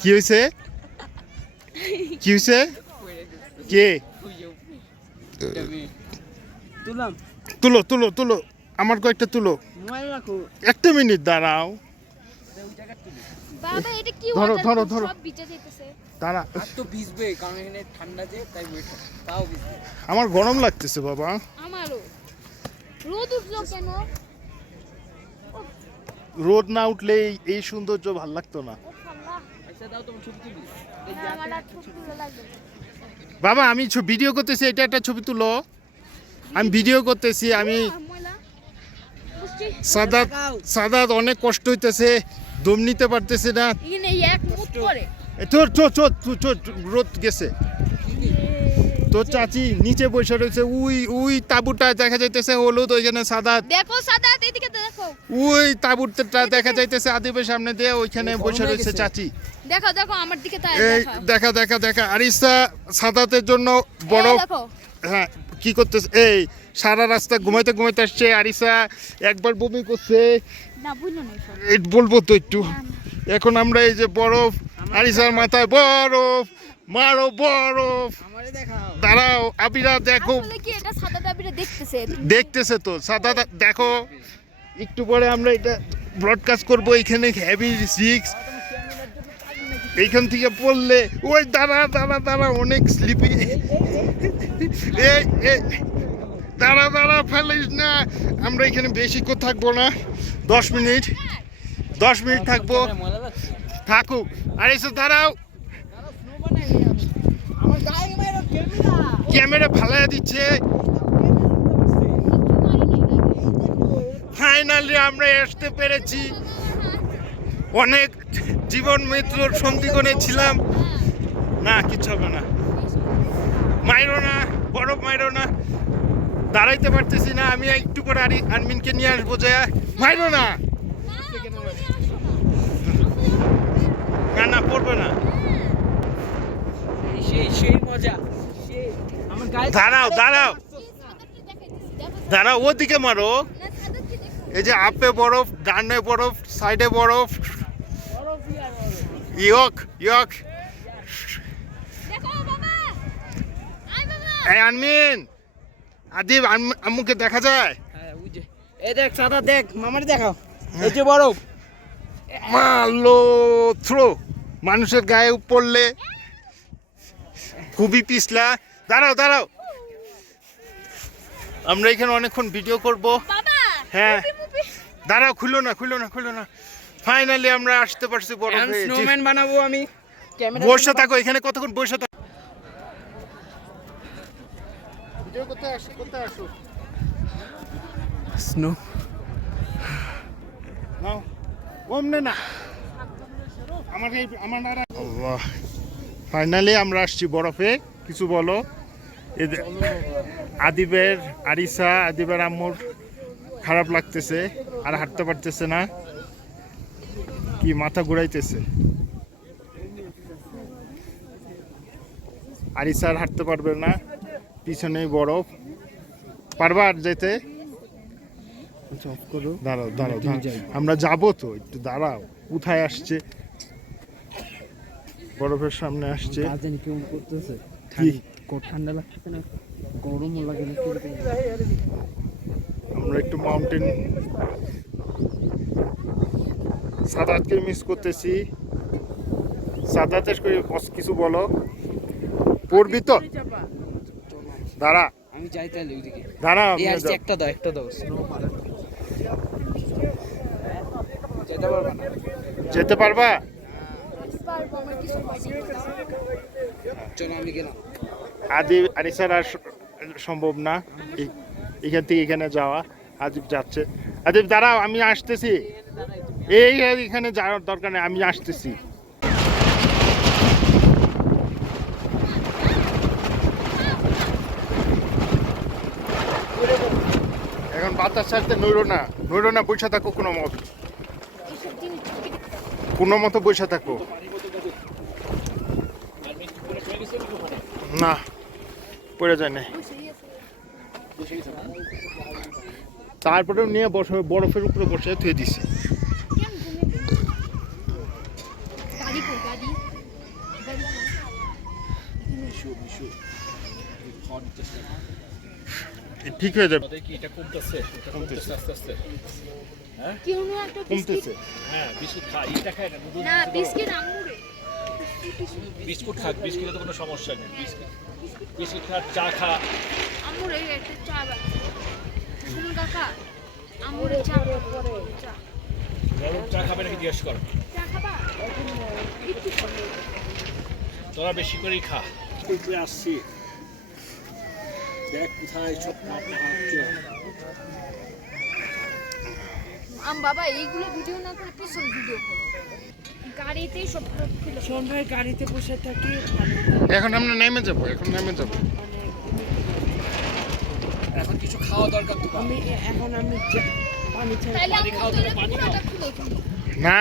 কি হয়েছে? কি হয়েছে? কে? তুলো তুলো তুলো, আমার কয়েকটা তুলো। একটা মিনিট দাঁড়াও। বাবা এটা কি ধরো ওয়াটার ধরো প্রুফ ধরো, সব ভিজে যাইতেছে। দাঁড়া। আর তো ভিজবে কারণ এখানে ঠান্ডা যে তাই তাও ভিজবে। আমার গরম লাগতেছে বাবা। আমারও। রোদ উঠলো কেন? রোদ না উঠলে এই সৌন্দর্য ভাল লাগতো না। ও আল্লাহ, আচ্ছা দাও তোমার ছবি তুলি। আমার আর ছবি তুলে লাগবে না। বাবা আমি ভিডিও করতেছি, এটা একটা ছবি তুলো। আমি ভিডিও করতেছি। আমি ময়লা বুঝছি। সাদাত অনেক কষ্ট হইতেছে, দম নিতে পারতেছে না। এখানে এক মুট করে তোর চোর চোর চোর রোদ গেছে। তোর চাচি নিচে বসে রয়েছে, উই তাঁবুটা দেখা যাইতেছে হলুদ, ওইখানে সাদাত। দেখো সাদাত এদিকে দেখো। ওই তাঁবুটা দেখা যাইতেছে আদিবের সামনে দিয়ে, ওইখানে বসে রয়েছে চাচি। দেখো দেখো আমার দিকে তাই এই দেখো। দেখা আরিসা সাদাতের জন্য বড়। দেখো হ্যাঁ কি করতেছে? এই সারা রাস্তা ঘুমাইতে ঘুমাইতে আসছে আরিসা, একবার বমি করছে। না বুঝলো না সব। এই বলবো তো একটু। এখন আমরা এই যে বরফ, আরিসার মাথায় বরফ, মারো বরফ। আমারে দেখাও। দাঁড়াও আবিরা দেখো। আসলে কি এটা সাদা দাবিরে দেখতেছে। দেখতেছে তো সাদা দেখো। একটু পরে আমরা এটা ব্রডকাস্ট করবো। এখানে হেভি রিস্ক, এইখান থেকে পড়লে ওই দাঁড়া অনেক স্লিপি। এই দাঁড়া ফেলিস না। আমরা এখানে বেশিক্ষণ থাকবো না, 10 মিনিট থাকবো। মজা লাগছে। থাকুক। আর এসে দাঁড়াও, আমার গায়ে মেরে খেলবি না। ক্যামেরা ফালাইয়া দিচ্ছে। ফাইনালি আমরা আসতে পেরেছি। অনেক জীবন মৃত্যুর সন্ধিক্ষণে ছিলাম। না কিচ্ছু হবে না, মাইরো না, বরফ মাইরো না। দাঁড়াইতে পারতেছি না আমি। একটু করে আরমিনকে নিয়ে আসবো। যে মাইরো না, না পড়বে না। সেই মজা সেই আমার গায়ে। দাঁড়াও ওদিকে মারো। এই যে আপে বরফ, ডানে বরফ, সাইডে বরফ। ইয়ক এই আনমিন, আদিব আম্মুকে দেখা যায়? হ্যাঁ ওই যে এই দেখ সাদা, দেখ মামারে দেখাও। এই যে বরফ মারলো থ্রো। মানুষের গায়ে পড়লে খুবই পিছলা। দাঁড়াও আমরা এখানে অনেকক্ষণ ভিডিও করব। হ্যাঁ দাঁড়াও, খুলো না। ফাইনালি আমরা আসতে পারছি বরফে। স্নোম্যান বানাবো আমি। ক্যামেরা বসে থাকো এখানে, কতক্ষণ বসে থাকো। ভিডিও করতে আসো। স্নো নাও ওমনে না আল্লাহ। ফাইনালি আমরা আসছি বরফে। কিছু বলো। আদিবের আম্মুর খারাপ লাগতেছে, আর হাঁটতে পারতেছে না, কি মাথা ঘুরাইতেছে। আরিসা আর হাঁটতে পারবে না, পিছনেই বরফ। পারবা আর যেতে? দাঁড়াও আমরা যাবো তো, একটু দাঁড়াও। কোথায় আসছে? বরফের সামনে আসছে। কেমন করতেছে? কি ঠান্ডা লাগছে না, গরমও লাগে না। আমরা একটু মাউন্টেন। সাদাতকে মিস করতেছি। সাদাতের কিছু বলো। পড়বি তো? দাঁড়া আমি যাই তাহলে ওইদিকে। দাঁড়া এই আসছে, একটা দাও যেতে পারবা? চলো আমি গেলাম। আরিসার আর সম্ভব না এখান থেকে এখানে যাওয়া। আদিব যাচ্ছে। আদিব দাঁড়াও, আমি আসতেছি। এখানে যাওয়ার দরকার নেই, আমি আসতেছি। এখন বাতাস ছাড়তে নইরো না, বসে থাকো কোনো মতো বসে থাকো। না পড়ে যায় না। তারপরে নিয়ে বরফের উপরে বসে থুয়ে দিছে। গাড়ি কই গাড়ি ঠিক হয়ে যাবে। কি এটা কমতেছে আস্তে আস্তে। হ্যাঁ কেউ না একটা বিস্কিট কমতেছে। হ্যাঁ বিস্কুট খা, এটা খায় না, নুডলস না বিস্কিট আম্মুরে বিস্কুট খাক, বিস্কুটে তো কোনো সমস্যা নেই। বিস্কুট খা, চা খা। আম্মুরে একটা চা শুনুন কাকা আম্মুরে চা চা গরম চা খাবে নাকি জিজ্ঞেস কর। চা খাবা একটু খাবে তোরা বেশি করেই খা। করতে আসছি, দেখ কোথায় সব মাপা হচ্ছে। বাবা এইগুলো ভিডিও না করে পিছন ভিডিও করো, গাড়িতেই সব ছিল। শোন ভাই, গাড়িতে বসে থাকি ভালো। এখন আমরা নেমে যাবো, এখন নেমে যাবো। এখন কিছু খাওয়া দরকার তো। আমি পানি ছাড়া তাইলে আমি খাও, তাহলে পানি খাও। পুরোটা খুলে ফেলি। না,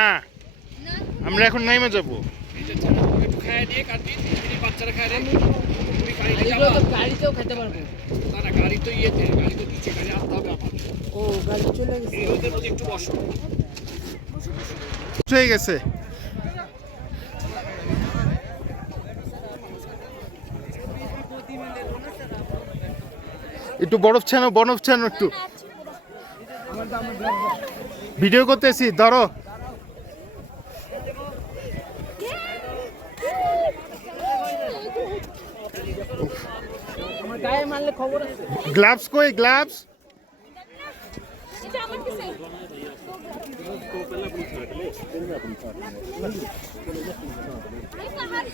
না আমরা এখন নেমে যাবো। এটা ছাড়া তুমি একটু খায় নিয়ে কাটবি, তুমি বাচ্চারা খায় নে। তুমি গাড়িতে এগুলো যাবা? তো গাড়িতেও খেতে পারবো। না না, গাড়ি তো ইয়েতে, গাড়ি তো নিচে, গাড়ি আনতে হবে আমার। ও গাড়ি চলে গেছে। এই রোদের মধ্যে একটু বসো। হয়ে গেছে। একটু বরফ ছানো একটু। ভিডিও করতেছি, ধরো। আমার গায়ে মারলে খবর আছে। গ্লাভস কই, গ্লাভস? এটা আমার কাছে এই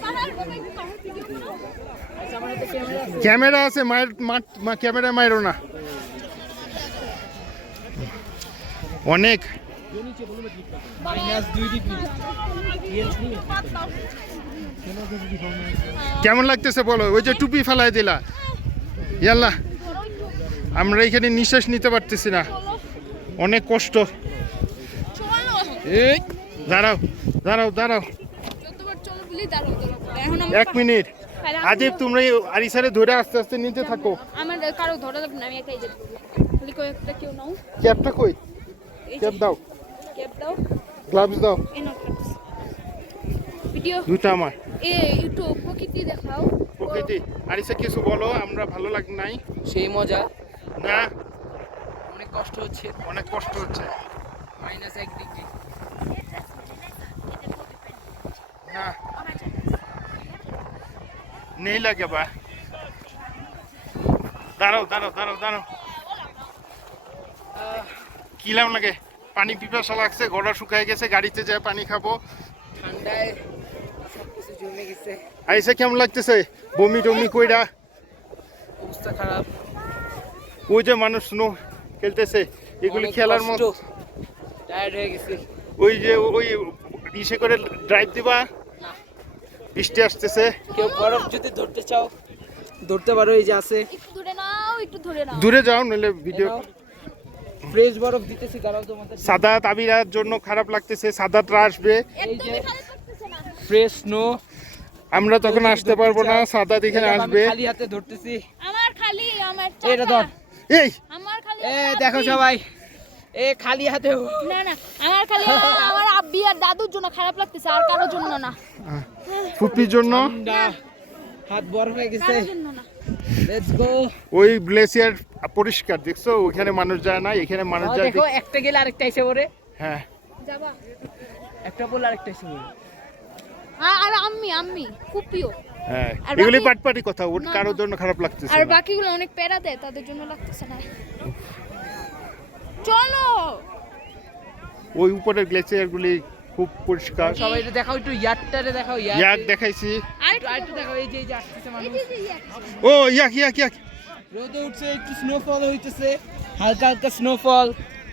পাহাড় বাবা একটু পাহাড় ভিডিও করো। আচ্ছা, আমার হাতে ক্যামেরা আছে। ক্যামেরা আছে, ক্যামেরা মাইরো না। অনেক -2 ডিগ্রি। কেমন লাগতেছে বলো? ওই যে টুপি ফেলাই দিলা, ইয়াল্লা আমরা এখানে নিঃশ্বাস নিতে পারতেছি না, অনেক কষ্ট। চলো এই দাঁড়াও দাঁড়াও দাঁড়াও, যতবার চলো বলি দাঁড়াও এখন 1 মিনিট। আজিব, তোমরা এই আরিসারে ধরে আস্তে আস্তে নিতে থাকো। আমার কারো ধরা লাগবে না, আমি একাই যেতে পারবো। খালি কয়েকটা কেউ নাও, ক্যাপটা কই? এই ক্যাপ দাও, ক্যাপ দাও, গ্লাভস দাও, এই নাও ক্যাপস। ভিডিও দুটো আমার। একটু প্রকৃতি দেখাও। প্রকৃতি। আরিসা কিছু বলো, আমরা ভালো লাগে নাই সেই মজা। না? অনেক কষ্ট হচ্ছে। অনেক কষ্ট হচ্ছে। -1 ডিগ্রি। না নেই লাগে বা। দাঁড়াও দাঁড়াও দাঁড়াও দাঁড়াও, কিলাম লাগে? পানি পিপাসা লাগছে, গলা শুকায় গেছে, গাড়িতে যায় পানি খাবো। ঠান্ডায় সবকিছু জমে গেছে, আইসা কেমন লাগতেছে? বমি টমি কইরা? অবস্থা খারাপ। ওই যে মানুষ স্নো খেলতেছে, এগুলি অনেক খেলার কষ্ট। মতো। টায়ার্ড হয়ে গেছি। ওই যে ওই ইসে করে ড্রাইভ দিবা, বৃষ্টি আসতেছে। কেউ বরফ যদি ধরতে চাও ধরতে পারো, এই যে আছে। একটু ধরে নাও, একটু ধরে নাও। দূরে যাও, নইলে ভিডিও। ফ্রেশ বরফ দিতেছি, দাঁড়াও তোমাদের। সাদাত আবিরার জন্য খারাপ লাগতেছে, সাদাতরা আসবে, একদমই খারাপ লাগতেছে না। Fresh snow. আমরা তখন আসতে পারবো না, সাদাত এখানে আসবে। খালি হাতে ধরতেছি। আমার খালি আমার এটা ধর। এই আমার খালি দেখো সবাই, খালি হাতে। না না আমার খালি আমার আব্বি আর দাদুর জন্য খারাপ লাগতেছে, আর কারোর জন্য না। ফুপির জন্য। ঠান্ডা, হাত বরফ হয়ে গেছে। কারোর জন্য না। Let's go. ওই গ্লেসিয়ার পরিষ্কার, দেখছো? ওইখানে মানুষ যায় না, এখানে মানুষ যায়। দেখো, একটা গেলে আরেকটা এসে পড়ে। হ্যাঁ যাবা? একটা বলে আরেকটা এসে পড়ে। আর আম্মি ফুপিও। হ্যাঁ, আর এগুলি বাকি- পাটপাটি কথা, ওর না, কারোর না। জন্য খারাপ লাগতেছে আর না। বাকিগুলো অনেক প্যারা দেয়, তাদের জন্য লাগতেছে না। চলো ওই উপরের গ্লেসিয়ার গুলি খুব পরিষ্কার। সবাই এটা দেখাও, একটু ইয়ারটারে দেখাও। ইয়াক দেখাইছি। আরেকটু দেখাও, এই যে আসতেছে মানুষ। এই যে ইয়ে। ও ইয়াক ইয়াক ইয়াক। রোদে উঠছে, একটু স্নোফল হইতেছে, হালকা হালকা স্নোফল।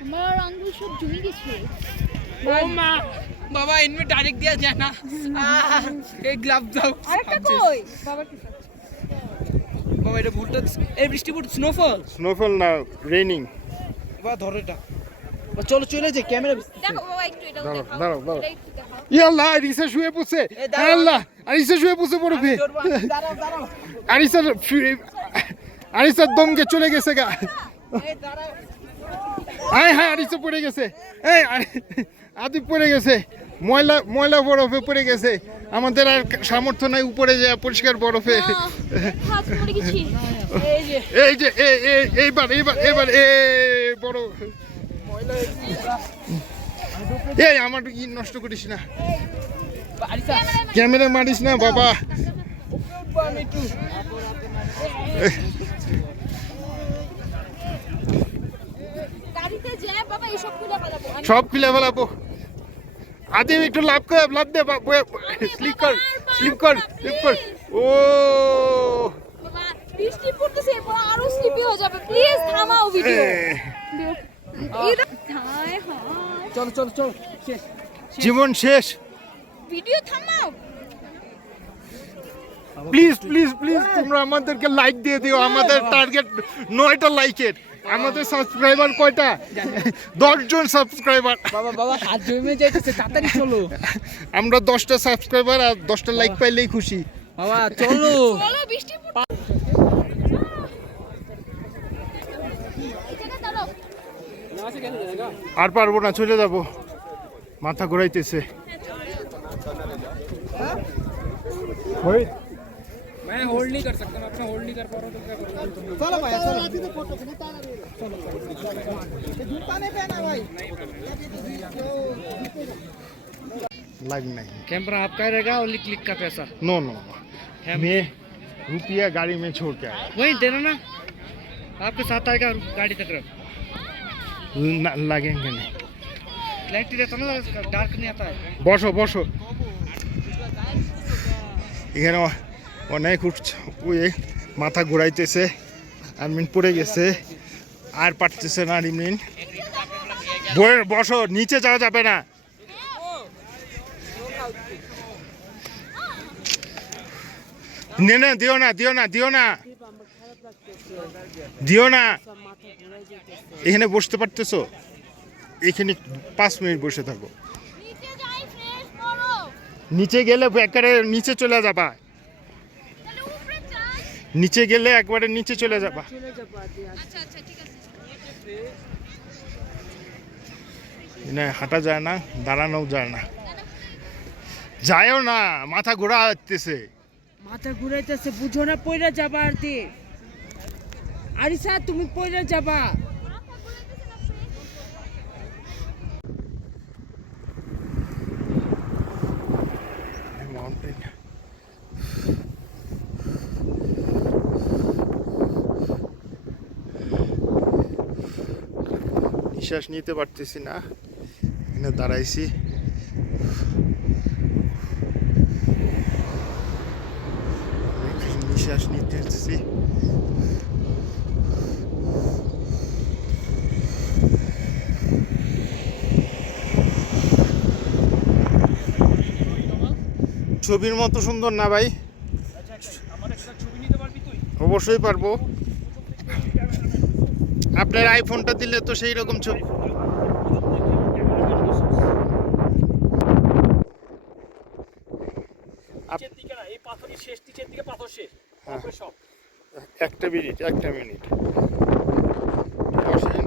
আমার আঙ্গুল সব জমে গেছে। ও মা, বাবা ইনমে ডাইরেক্ট দেয়া যায় না। এই গ্লাভ দাও। আরেকটা কই? বাবা কি খাচ্ছে? বাবা এটা ভুলটা, এই বৃষ্টি পড়ছে, স্নোফল। স্নোফল না, রেইনিং। বাবা ধর এটা। চলো চলে যাই, ক্যামেরা। দেখো বাবা একটু এটাও দাঁড়াও, দেখাও। দাঁড়াও, দাঁড়াও। এটা একটু দেখাও। ইয়াল্লাহ, রিসা শুয়ে পড়ছে। এই দাঁড়াও। আল্লাহ আরিসা শুয়ে পড়ছে বরফে দাঁড়াও দাঁড়াও আরিসার দমকে চলে গেছে গা আয় হ্যাঁ আরিসা পড়ে গেছে এই আদিপ পড়ে গেছে ময়লা ময়লা বরফে পড়ে গেছে আমাদের আর সামর্থ্য নাই উপরে যায় পরিষ্কার বরফে হাত পড়ে গেছি এই যে এই যে এইবার বড় এই আমার ই নষ্ট করিস না আরিসা ক্যামেরা মারিস না বাবা আমি একটু গাড়িতে যায় বাবা এসব খুলে ফেলাবো সব খুলে ফেলাবো আদি একটু লাভ দে স্লিপ কর ও বাবা বৃষ্টি পড়তেছে এরপর আরো স্লিপি হয়ে যাবে প্লিজ থামাও ভিডিও এটা হায় হায় চলো চলো চলো শেষ জীবন শেষ ভিডিও থামাও প্লিজ তোমরা আমাদেরকে লাইক দিয়ে দিও আমাদের টার্গেট 9টা লাইকের আমাদের সাবস্ক্রাইবার কয়টা 10 জন সাবস্ক্রাইবার বাবা হাত জমে যাইতেছে তাড়াতাড়ি চলো আমরা 10টা সাবস্ক্রাইবার আর 10টা লাইক পাইলেই খুশি বাবা চলো চলো বৃষ্টি আর পারবো না চলে যাব মাথা ঘোরাইতেছে मैं होल्ड नहीं कर सकता मैं अपना होल्ड नहीं कर पा रहा हूँ तो क्या करूँ चलो भाई चलो जूता नहीं पहना भाई लाइक नहीं कैमरा आपका रहेगा और क्लिक का पैसा नो मैं रुपया गाड़ी में छोड़ के आया वही देना ना आपके साथ आएगा गाड़ी तक लगेंगे नहीं क्लैरिटी रहता ना डार्क नहीं आता है বসো এখানে অনেক ওই মাথা ঘুরাইতেছে আরমিন পড়ে গেছে আর পারতেছে না আরমিন বসো নিচে যাওয়া যাবে না না দিও না এখানে বসতে পারতেছো এখানে 5 মিনিট বসে থাকো নিচে যাই ফ্রেশ করো নিচে গেলে একবারে নিচে চলে যাবা তাহলে উপরে যাই নিচে গেলে একবারে নিচে চলে যাবা আচ্ছা ঠিক আছে না হাঁটা যায় না দাঁড়ানো যায় না যায়ও না মাথা ঘোরাতেছে মাথা ঘুরাইতেছে বুঝো না পয়রা যাবা আর দি আরিসা তুমি পয়রা যাবা মাউন্টেন নিঃশ্বাস নিতে পারতেছি না এখানে দাঁড়াইছি নিঃশ্বাস নিতেছি ছবির মতো সুন্দর না ভাই অবশ্যই পারবো আপনার আইফোনটা দিলে তো সেই রকম ছবি এই পাথরের শেষ নিচের দিকে পাথর শেষ তারপরে সব একটা মিনিট বসেন।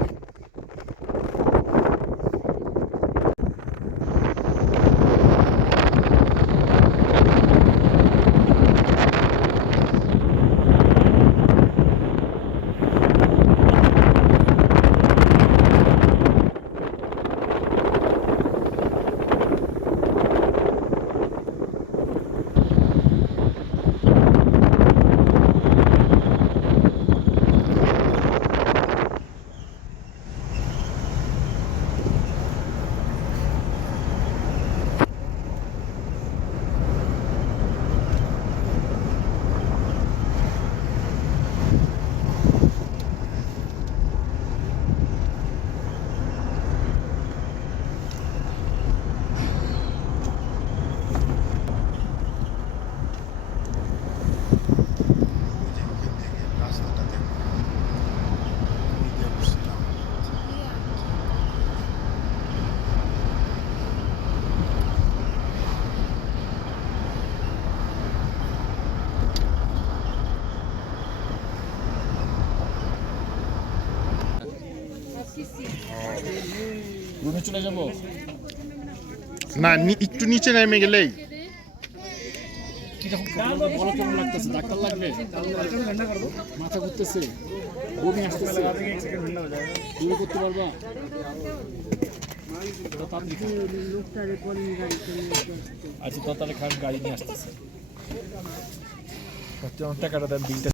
রুমে চলে যাবো। না একটু নিচে নেমে গেলেই বলো কেমন লাগতেছে? ডাক্তার লাগবে? মাথা ঘুরতেছে, বমি আসতেছে, তুমি করতে পারবা? আচ্ছা, তো তাহলে খান, গাড়ি নিয়ে আসতেছে। টাকাটা দেন, বিলটা